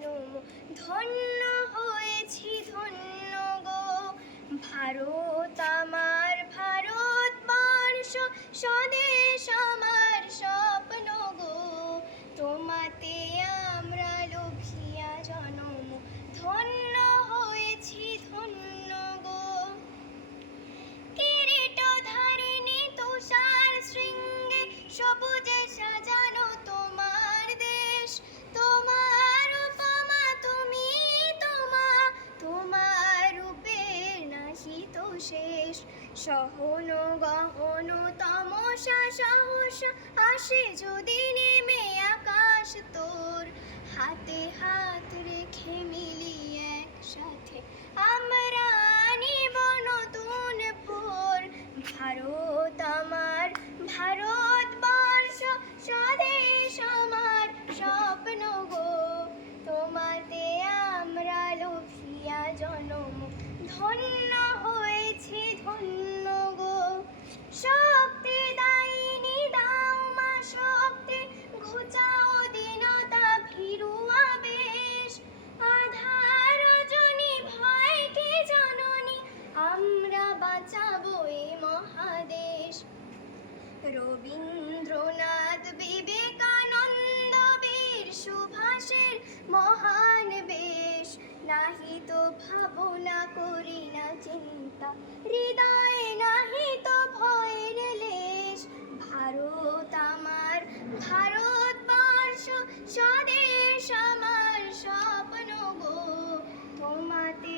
ধন্য হয়েছি, ধন্য গো। ভারত আমার ভারতবর্ষ স্বদেশ আমার স্বপ্ন গো। তোমাতে আমরা লোভিয়া জনম। ধন্য হয়েছি, ধন্য গো। কিরিট ধারিণী তুষার শৃঙ্গে সবুজে সাজানো শেষ। সহন গহন তমসা, সহস, আসে যদি নেমে আকাশ তোর। হাতে হাত রেখে মিলিয়ে একসাথে আমরা নিব নতুন ভোর। ভারত আমার ভারতবর্ষ স্বদেশ আমার স্বপ্ন গো। তোমাতে আমরা লোভিয়া জনম। ধন্য বাঁচাবো মহাদেশ। রবীন্দ্রনাথ বিবেকানন্দ বীর সুভাষের মহান বেশ। নাহি তো ভাবনা করি না চিন্তা, হৃদয়ে নাহি তো ভয়ের লেশ। ভারত আমার ভারতবর্ষ স্বদেশ, আমার স্বপ্ন গো। তোমাতে